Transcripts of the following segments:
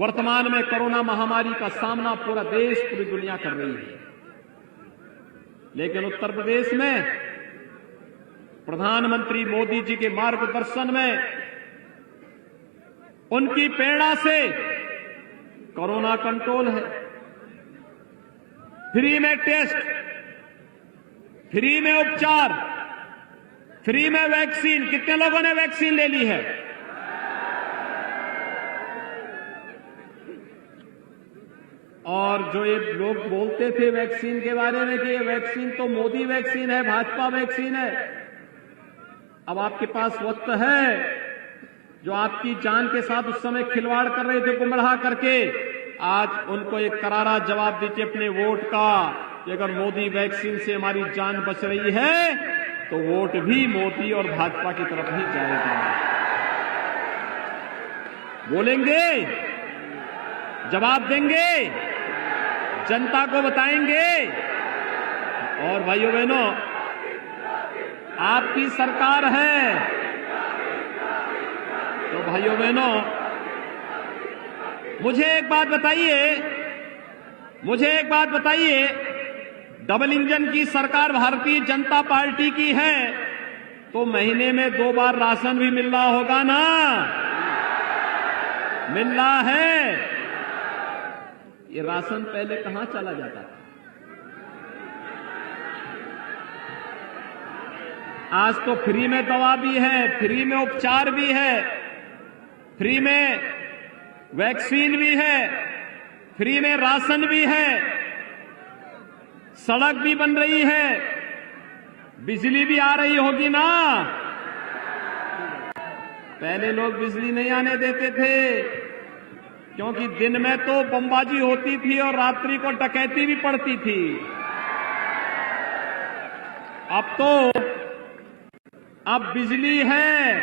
वर्तमान में कोरोना महामारी का सामना पूरा देश, पूरी दुनिया कर रही है, लेकिन उत्तर प्रदेश में प्रधानमंत्री मोदी जी के मार्गदर्शन में, उनकी प्रेरणा से कोरोना कंट्रोल है। फ्री में टेस्ट, फ्री में उपचार, फ्री में वैक्सीन। कितने लोगों ने वैक्सीन ले ली है? और जो ये लोग बोलते थे वैक्सीन के बारे में कि ये वैक्सीन तो मोदी वैक्सीन है, भाजपा वैक्सीन है, अब आपके पास वक्त है, जो आपकी जान के साथ उस समय खिलवाड़ कर रहे थे गुमराह करके, आज उनको एक करारा जवाब दीजिए अपने वोट का कि अगर मोदी वैक्सीन से हमारी जान बच रही है तो वोट भी मोदी और भाजपा की तरफ ही जाएगा। बोलेंगे, जवाब देंगे, जनता को बताएंगे। और भाइयों बहनों, आपकी सरकार है तो भाइयों बहनों, मुझे एक बात बताइए, डबल इंजन की सरकार भारतीय जनता पार्टी की है तो महीने में 2 बार राशन भी मिल रहा होगा ना? मिल रहा है। ये राशन पहले कहां चला जाता था? आज तो फ्री में दवा भी है, फ्री में उपचार भी है, फ्री में वैक्सीन भी है, फ्री में राशन भी है, सड़क भी बन रही है, बिजली भी आ रही होगी ना? पहले लोग बिजली नहीं आने देते थे क्योंकि दिन में तो बमबाजी होती थी और रात्रि को डकैती भी पड़ती थी। अब बिजली है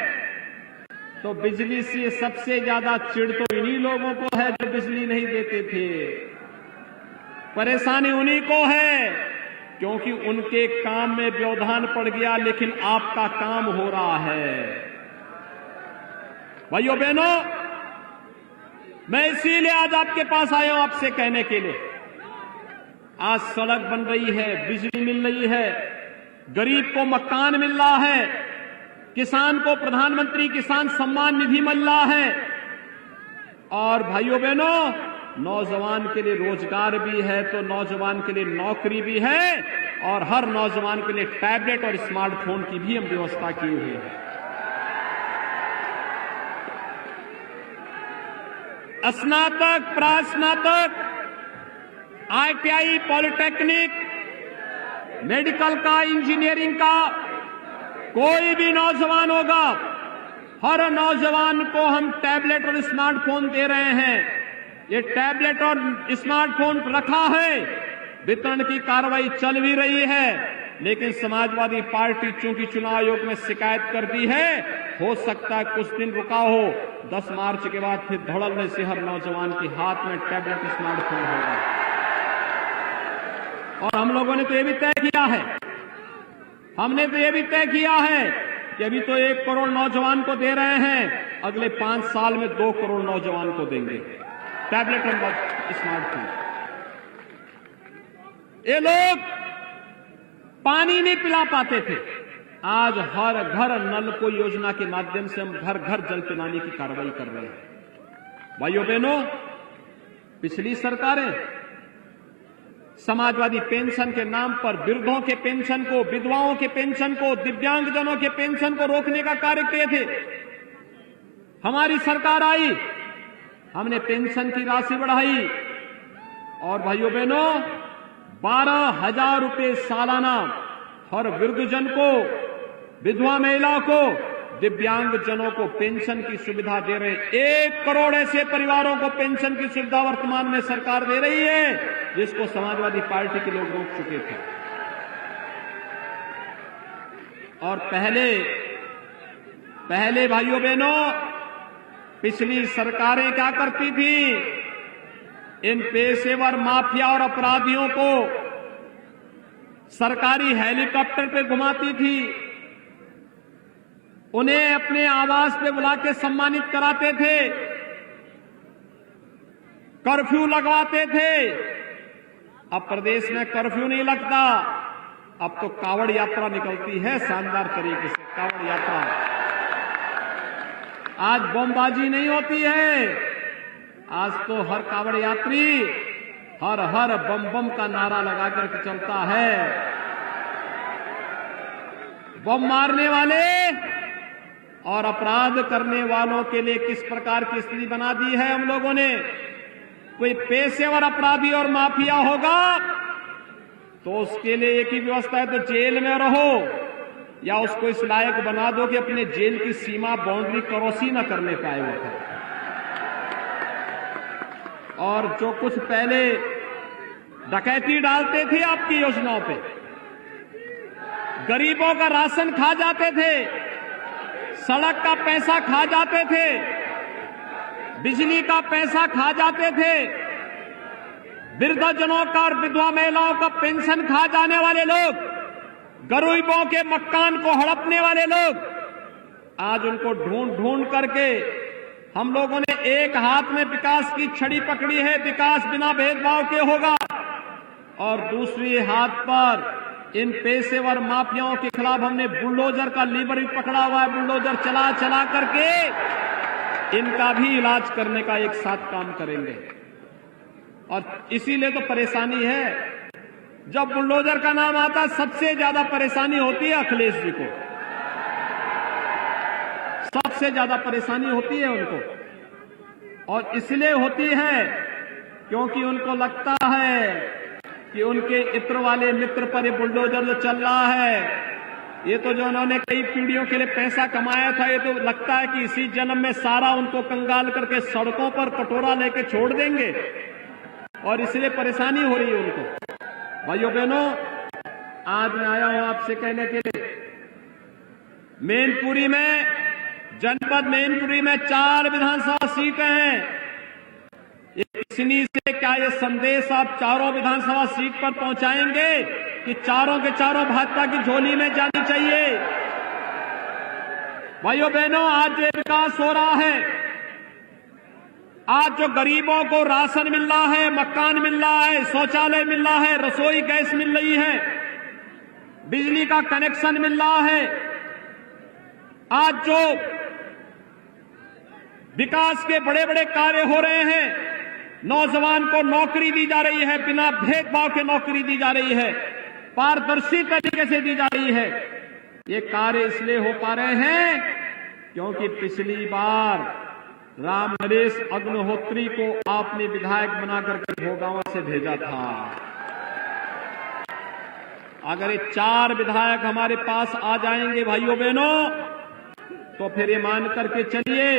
तो बिजली से सबसे ज्यादा चिढ़ तो इन्हीं लोगों को है जो बिजली नहीं देते थे। परेशानी उन्हीं को है क्योंकि उनके काम में व्यवधान पड़ गया, लेकिन आपका काम हो रहा है। भाइयों बहनों, मैं इसीलिए आज आपके पास आया हूं आपसे कहने के लिए, आज सड़क बन रही है, बिजली मिल रही है, गरीब को मकान मिल रहा है, किसान को प्रधानमंत्री किसान सम्मान निधि मिल रहा है, और भाइयों बहनों, नौजवान के लिए रोजगार भी है तो नौजवान के लिए नौकरी भी है, और हर नौजवान के लिए टैबलेट और स्मार्टफोन की भी हम व्यवस्था की हुई है। स्नातक, प्रास्नातक, ITI, पॉलिटेक्निक, मेडिकल का, इंजीनियरिंग का, कोई भी नौजवान होगा, हर नौजवान को हम टैबलेट और स्मार्टफोन दे रहे हैं। ये टैबलेट और स्मार्टफोन रखा है, वितरण की कार्रवाई चल भी रही है, लेकिन समाजवादी पार्टी चूंकि चुनाव आयोग में शिकायत कर दी है, हो सकता है कुछ दिन रुका हो, 10 मार्च के बाद फिर धड़ल्ले से हर नौजवान के हाथ में टैबलेट स्मार्टफोन होगा। और हम लोगों ने तो ये भी तय किया है, कि अभी तो 1 करोड़ नौजवान को दे रहे हैं, अगले 5 साल में 2 करोड़ नौजवान को देंगे टैबलेट और स्मार्टफोन। ये लोग पानी नहीं पिला पाते थे, आज हर घर नल को योजना के माध्यम से हम घर घर जल पिलाने की कार्रवाई कर रहे हैं। भाइयों बहनों, पिछली सरकारें समाजवादी पेंशन के नाम पर वृद्धों के पेंशन को, विधवाओं के पेंशन को, दिव्यांगजनों के पेंशन को रोकने का कार्य किए थे। हमारी सरकार आई, हमने पेंशन की राशि बढ़ाई, और भाइयों बहनों 12,000 रुपये सालाना हर वृद्धजन को, विधवा महिला को, दिव्यांगजनों को पेंशन की सुविधा दे रहे हैं। 1 करोड़ ऐसे परिवारों को पेंशन की सुविधा वर्तमान में सरकार दे रही है, जिसको समाजवादी पार्टी के लोग रोक चुके थे। और पहले भाइयों बहनों, पिछली सरकारें क्या करती थी? इन पेशेवर माफिया और अपराधियों को सरकारी हेलीकॉप्टर पे घुमाती थी, उन्हें अपने आवास पे बुला के सम्मानित कराते थे, कर्फ्यू लगवाते थे, अब प्रदेश में कर्फ्यू नहीं लगता। अब तो कावड़ यात्रा निकलती है शानदार तरीके से, कावड़ यात्रा। आज बमबाजी नहीं होती है, आज तो हर कावड़ यात्री हर हर बम बम का नारा लगाकर के चलता है। बम मारने वाले और अपराध करने वालों के लिए किस प्रकार की स्थिति बना दी है हम लोगों ने। कोई पेशेवर अपराधी और माफिया होगा तो उसके लिए एक ही व्यवस्था है, तो जेल में रहो या उसको इस लायक बना दो कि अपने जेल की सीमा बाउंड्री क्रॉस ही न करने पाए वो। और जो कुछ पहले डकैती डालते थे आपकी योजनाओं पे, गरीबों का राशन खा जाते थे, सड़क का पैसा खा जाते थे, बिजली का पैसा खा जाते थे, वृद्धजनों का और विधवा महिलाओं का पेंशन खा जाने वाले लोग, गरीबों के मकान को हड़पने वाले लोग, आज उनको ढूंढ ढूंढ करके हम लोगों ने एक हाथ में विकास की छड़ी पकड़ी है, विकास बिना भेदभाव के होगा, और दूसरी हाथ पर इन पेशेवर माफियाओं के खिलाफ हमने बुलडोजर का लीवर भी पकड़ा हुआ है। बुलडोजर चला चला करके इनका भी इलाज करने का एक साथ काम करेंगे। और इसीलिए तो परेशानी है, जब बुलडोजर का नाम आता है सबसे ज्यादा परेशानी होती है अखिलेश जी को, सबसे ज्यादा परेशानी होती है उनको। और इसलिए होती है क्योंकि उनको लगता है कि उनके इत्र वाले मित्र पर ये बुलडोजर जो चल रहा है, ये तो जो उन्होंने कई पीढ़ियों के लिए पैसा कमाया था, ये तो लगता है कि इसी जन्म में सारा उनको कंगाल करके सड़कों पर कटोरा लेके छोड़ देंगे, और इसलिए परेशानी हो रही है उनको। भाइयों बहनों, आज मैं आया हूं आपसे कहने के लिए, मैनपुरी में, जनपद मैनपुरी में 4 विधानसभा सीटें हैं। इसी से क्या ये संदेश आप चारों विधानसभा सीट पर पहुंचाएंगे कि चारों के चारों भाजपा की झोली में जानी चाहिए? भाइयों बहनों, आज ये विकास हो रहा है, आज जो गरीबों को राशन मिल रहा है, मकान मिल रहा है, शौचालय मिल रहा है, रसोई गैस मिल रही है, बिजली का कनेक्शन मिल रहा है, आज जो विकास के बड़े बड़े कार्य हो रहे हैं, नौजवान को नौकरी दी जा रही है, बिना भेदभाव के नौकरी दी जा रही है, पारदर्शी तरीके से दी जा रही है, ये कार्य इसलिए हो पा रहे हैं क्योंकि पिछली बार राम नरेश अग्निहोत्री को आपने विधायक बनाकर के भोगांव से भेजा था। अगर ये 4 विधायक हमारे पास आ जाएंगे भाइयों बहनों, तो फिर ये मान करके चलिए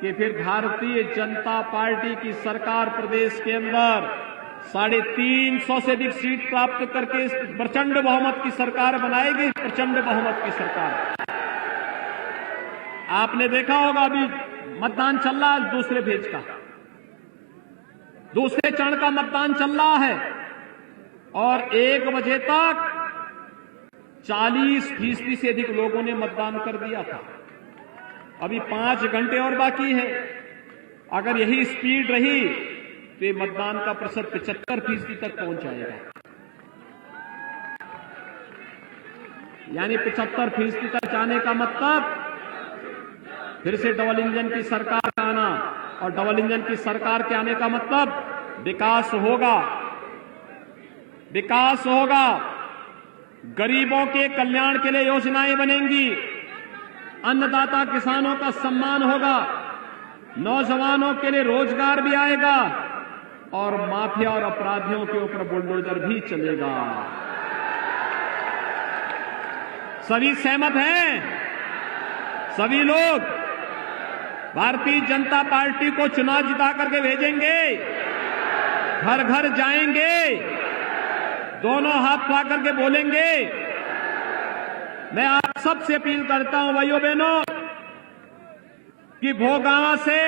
कि फिर भारतीय जनता पार्टी की सरकार प्रदेश के अंदर 350 से अधिक सीट प्राप्त करके इस प्रचंड बहुमत की सरकार बनाएगी, प्रचंड बहुमत की सरकार। आपने देखा होगा अभी मतदान चल रहा है, दूसरे फेज का, दूसरे चरण का मतदान चल रहा है, और 1 बजे तक 40% से अधिक लोगों ने मतदान कर दिया था। अभी 5 घंटे और बाकी है। अगर यही स्पीड रही तो ये मतदान का प्रतिशत 75% तक पहुंच जाएगा, यानी 75% तक जाने का मतलब फिर से डबल इंजन की सरकार का आना, और डबल इंजन की सरकार के आने का मतलब विकास होगा, विकास होगा, गरीबों के कल्याण के लिए योजनाएं बनेंगी, अन्नदाता किसानों का सम्मान होगा, नौजवानों के लिए रोजगार भी आएगा, और माफिया और अपराधियों के ऊपर बुलडोजर भी चलेगा। सभी सहमत हैं? सभी लोग भारतीय जनता पार्टी को चुनाव जिता करके भेजेंगे, घर घर जाएंगे, दोनों हाथ उठा करके बोलेंगे। मैं आप सबसे अपील करता हूं भाइयों बहनों कि भोगांव से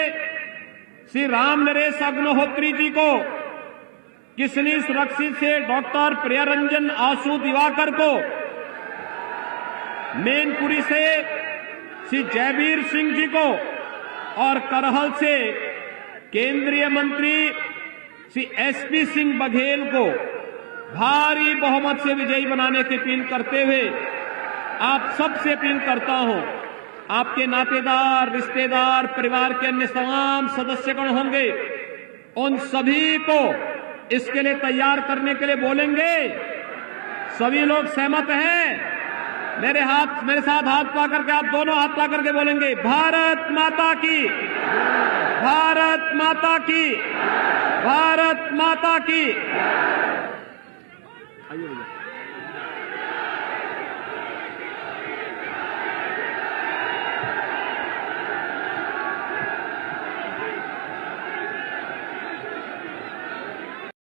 श्री राम नरेश अग्निहोत्री जी को, किसनी सुरक्षित से डॉक्टर प्रियरंजन आशु दिवाकर को, मैनपुरी से श्री जयवीर सिंह जी को, और करहल से केंद्रीय मंत्री श्री एसपी सिंह बघेल को भारी बहुमत से विजयी बनाने की अपील करते हुए आप सबसे अपील करता हूं, आपके नातेदार, रिश्तेदार, परिवार के अन्य तमाम सदस्यगण होंगे, उन सभी को इसके लिए तैयार करने के लिए बोलेंगे। सभी लोग सहमत हैं? मेरे साथ हाथ पा करके, आप दोनों हाथ पा करके बोलेंगे, भारत माता की, भारत माता की, भारत माता की। आइए भैया।